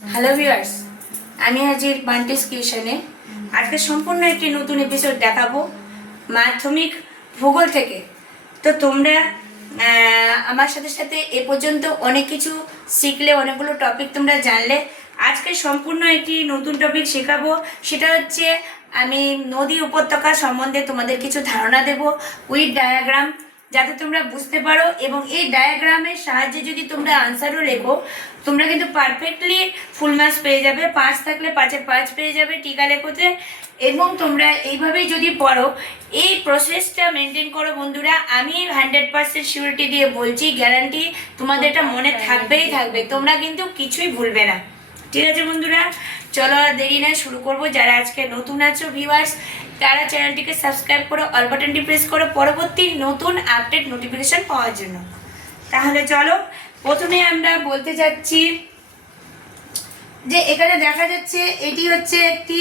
Hello viewers, আমি হাজির বান্টিস কিউশনে। আজকে সম্পূর্ণ একটি নতুন এপিসোড দেখাবো মাধ্যমিক ভূগোল থেকে। তো তোমরা আমার সাথে সাথে এ পর্যন্ত অনেক কিছু শিখলে, অনেকগুলো টপিক তোমরা জানলে। আজকে সম্পূর্ণ একটি নতুন টপিক শেখাবো, সেটা হচ্ছে আমি নদী উপত্যকা সম্বন্ধে তোমাদের কিছু ধারণা দেব উইথ ডায়াগ্রাম, যাতে তোমরা বুঝতে পারো। এবং এই ডায়াগ্রামের সাহায্যে যদি তোমরা আনসারও লেখো, তোমরা কিন্তু পারফেক্টলি ফুল মার্কস পেয়ে যাবে। 5 থাকলে 5-এ 5 পেয়ে যাবে টিকা লেখোতে। এবং তোমরা এইভাবেই যদি পড়ো, এই প্রসেসটা মেনটেন করো বন্ধুরা, আমি 100% সিউরিটি দিয়ে বলছি, গ্যারান্টি তোমাদের এটা মনে থাকবেই থাকবে, তোমরা কিন্তু কিছুই ভুলবে না। ঠিক আছে বন্ধুরা, চলো আর দেরি না, শুরু করব। যারা আজকে নতুন আছো ভিউয়ার্স, তারা চ্যানেলটিকে সাবস্ক্রাইব করো, অল বাটনটি প্রেস করো পরবর্তী নতুন আপডেট নোটিফিকেশন পাওয়ার জন্য। তাহলে চলো, প্রথমে আমরা বলতে যাচ্ছি যে এখানে দেখা যাচ্ছে এটি হচ্ছে একটি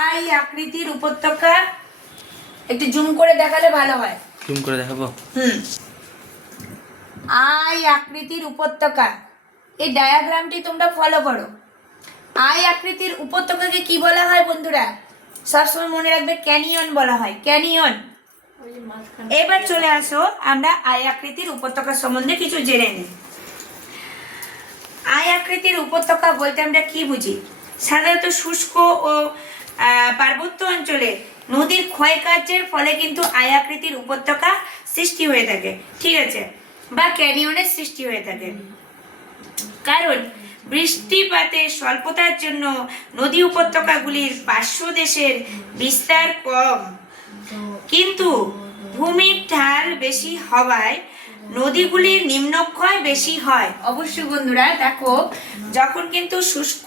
আই আকৃতির উপত্যকা। একটু জুম করে দেখালে ভালো হয়। জুম করে দেখাবো। আই আকৃতির উপত্যকা, এই ডায়াগ্রামটি তোমরা ফলো করো। আই আকৃতির উপত্যকাকে কি বলা হয় বন্ধুরা? সবসময় মনে রাখবে, ক্যানিয়ন বলা হয়, ক্যানিয়ন। এবার চলে আসো, আমরা আই আকৃতির উপত্যকা সম্বন্ধে কিছু জেনে নিই। আই আকৃতির উপত্যকা বলতে আমরা কি বুঝি? সাধারণত শুষ্ক ও পার্বত্য অঞ্চলে নদীর ক্ষয়কার্যের ফলে কিন্তু আই আকৃতির উপত্যকা সৃষ্টি হয়ে থাকে, ঠিক আছে, বা ক্যানিয়নের সৃষ্টি হয়ে থাকে। কারণ বৃষ্টিপাতের স্বল্পতার জন্য নদী উপত্যকাগুলির পার্শ্বদেশের বিস্তার কম, কিন্তু ভূমির ঢাল বেশি হওয়ায় নদীগুলির নিম্নক্ষয় বেশি হয়। অবশ্যই বন্ধুরা দেখো, যখন কিন্তু শুষ্ক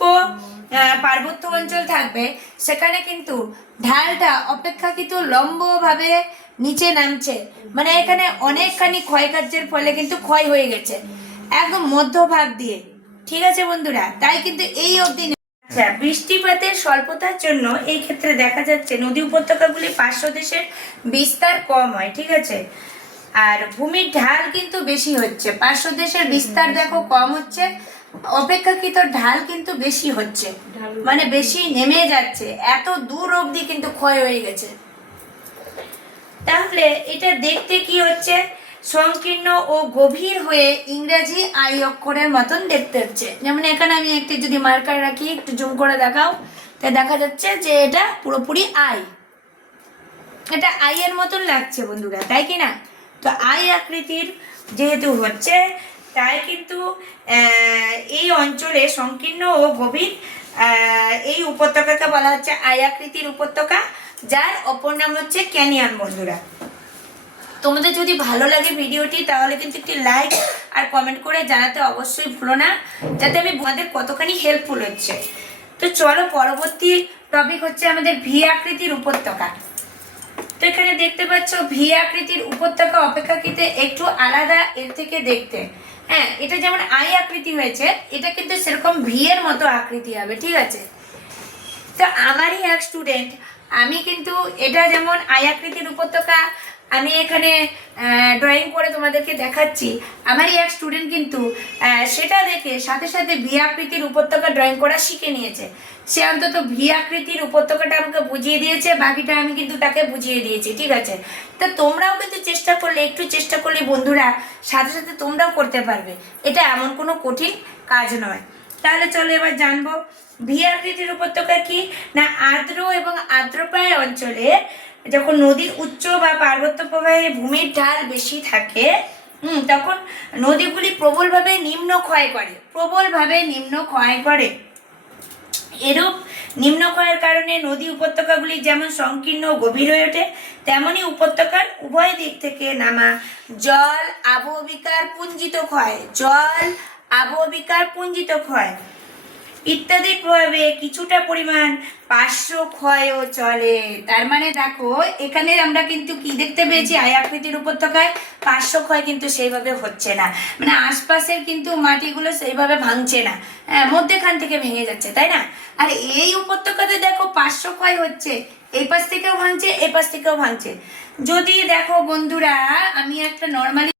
পার্বত্য অঞ্চল থাকবে, সেখানে কিন্তু ঢালটা অপেক্ষাকৃত লম্বভাবে নিচে নামছে, মানে এখানে অনেকখানি ক্ষয়কার্যের ফলে কিন্তু ক্ষয় হয়ে গেছে একদম মধ্যভাগ দিয়ে। ঠিক আছে বন্ধুরা, তাই কিন্তু এই অবধি। আচ্ছা, বৃষ্টিপাতের স্বল্পতার জন্য এই ক্ষেত্রে দেখা যাচ্ছে নদী উপত্যকাগুলি পার্শ্বদেশের বিস্তার কম হয়, ঠিক আছে, আর ভূমির ঢাল কিন্তু বেশি হচ্ছে। পার্শ্বদেশের বিস্তার দেখো কম হচ্ছে, অপেক্ষাকৃত ঢাল কিন্তু বেশি হচ্ছে, মানে বেশি নেমে যাচ্ছে, এত দূর অবধি কিন্তু ক্ষয় হয়ে গেছে। তাহলে এটা দেখতে কি হচ্ছে? সংকীর্ণ ও গভীর হয়ে ইংরেজি আই অক্ষরের মতন দেখতে হচ্ছে। যেমন এখানে আমি একটি যদি মার্কার রাখি, একটু জুম করে দেখাও, তা দেখা যাচ্ছে যে এটা পুরোপুরি আই, এটা আই এর মতন লাগছে বন্ধুরা, তাই কি না? তো আই আকৃতির যেহেতু হচ্ছে, তাই কিন্তু এই অঞ্চলে সংকীর্ণ ও গভীর এই উপত্যকাকে বলা হচ্ছে আই আকৃতির উপত্যকা, যার অপর নাম হচ্ছে ক্যানিয়ন। বন্ধুরা, তোমাদের যদি ভালো লাগে ভিডিওটি, তাহলে কিন্তু একটি লাইক আর কমেন্ট করে জানাতে অবশ্যই ভুলো না, যাতে আমি তোমাদের কতখানি হেল্পফুল হচ্ছে। তো চলো, পরবর্তী টপিক হচ্ছে আমাদের ভি আকৃতির উপত্যকা। তো এখানে দেখতে পাচ্ছ, ভি আকৃতির উপত্যকা অপেক্ষাকৃত একটু আলাদা এর থেকে দেখতে। হ্যাঁ, এটা যেমন আই আকৃতি হয়েছে, এটা কিন্তু সেরকম ভি এর মতো আকৃতি হবে, ঠিক আছে। তো আমারই এক স্টুডেন্ট, আমি কিন্তু এটা যেমন আই আকৃতির উপত্যকা আমি এখানে ড্রয়িং করে তোমাদেরকে দেখাচ্ছি, আমারই এক স্টুডেন্ট কিন্তু সেটা দেখে সাথে সাথে ভি আকৃতির উপত্যকা ড্রয়িং করা শিখে নিয়েছে। সে অন্তত ভি আকৃতির উপত্যকাটা আমাকে বুঝিয়ে দিয়েছে, বাকিটা আমি কিন্তু তাকে বুঝিয়ে দিয়েছি, ঠিক আছে। তা তোমরাও কিন্তু চেষ্টা করলে, একটু চেষ্টা করলে বন্ধুরা, সাথে সাথে তোমরাও করতে পারবে, এটা এমন কোনো কঠিন কাজ নয়। তাহলে চলো এবার জানবো ভি আকৃতির উপত্যকা কি না। আর্দ্র এবং আর্দ্রপ্রায় অঞ্চলে যখন নদীর উচ্চ বা পার্বত্য প্রবাহে ভূমির ঢাল বেশি থাকে, তখন নদীগুলি প্রবলভাবে নিম্ন ক্ষয় করে, প্রবলভাবে নিম্ন ক্ষয় করে। এরূপ নিম্ন ক্ষয়ের কারণে নদী উপত্যকাগুলি যেমন সংকীর্ণ ও গভীর হয়ে ওঠে, তেমনি উপত্যকার উভয় দিক থেকে নামা জল আবহবিকার পুঞ্জিত ক্ষয়, জল আবহবিকার পুঞ্জিত ক্ষয় ইত্যাদির প্রভাবে কিছুটা পরিমাণ পার্শ্ব ক্ষয়ও চলে। তার মানে দেখো, এখানে আমরা কিন্তু কি দেখতে পেয়েছি? আই আকৃতির উপত্যকায় পার্শ্ব ক্ষয় কিন্তু সেইভাবে হচ্ছে না, মানে আশপাশের কিন্তু মাটিগুলো সেইভাবে ভাঙছে না, মধ্যেখান থেকে ভেঙে যাচ্ছে, তাই না? আর এই উপত্যকাতে দেখো পার্শ্ব ক্ষয় হচ্ছে, এই পাশ থেকেও ভাঙছে, এই পাশ থেকেও ভাঙছে। যদি দেখো বন্ধুরা, আমি একটা নর্মালি